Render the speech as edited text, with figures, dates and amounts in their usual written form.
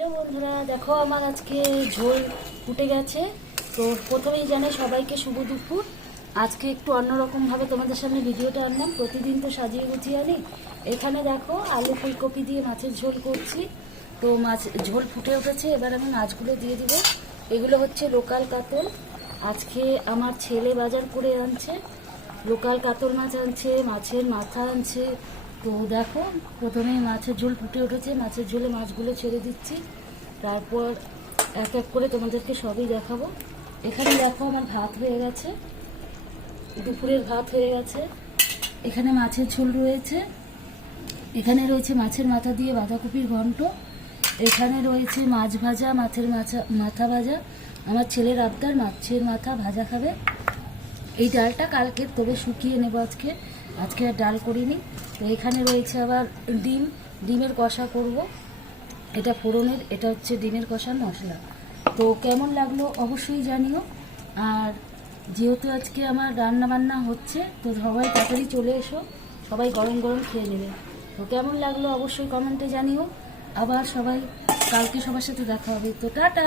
Hello বন্ধুরা, দেখো আমার আজকে ঝোল ফুটে গেছে। তো প্রথমেই জানাই সবাইকে শুভ দুপুর। আজকে একটু অন্যরকমভাবে তোমাদের সামনে ভিডিওটা আনলাম। প্রতিদিন তো সাজিয়ে গুছিয়ে আনি। এখানে দেখো আলু ফুলকপি দিয়ে মাছের ঝোল করছি। তো মাছ ঝোল ফুটে উঠেছে, এবার আমি মাছগুলো দিয়ে দিব। এগুলো হচ্ছে লোকাল কাতল। আজকে আমার ছেলে বাজার করে আনছে, লোকাল কাতল মাছ আনছে, মাছের মাথা আনছে। তো দেখো প্রথমে মাছের ঝোল ফুটে উঠেছে, মাছের ঝোলে মাছগুলো ছেড়ে দিচ্ছি, তারপর এক এক করে তোমাদেরকে সবই দেখাবো। এখানে দেখো আমার ভাত হয়ে গেছে, দুপুরের ভাত হয়ে গেছে। এখানে মাছের ঝোল রয়েছে, এখানে রয়েছে মাছের মাথা দিয়ে বাঁধাকপির ঘন্ট, এখানে রয়েছে মাছ ভাজা, মাছের মাথা ভাজা। আমার ছেলের আবদার মাছের মাথা ভাজা খাবে। এই ডালটা কালকে, তবে শুকিয়ে নেব আজকে, আজকে আর ডাল করিনি। তো এখানে রয়েছে আবার ডিমের কষা করব। এটা ফোড়নের, এটা হচ্ছে ডিমের কষার মশলা। তো কেমন লাগলো অবশ্যই জানিও। আর যেহেতু আজকে আমার রান্না বান্না হচ্ছে, তো সবাই তাড়াতাড়ি চলে এসো, সবাই গরম গরম খেয়ে নেবে। তো কেমন লাগলো অবশ্যই কমেন্টে জানিও। আবার সবাই কালকে সবার সাথে দেখা হবে। তো টাটা।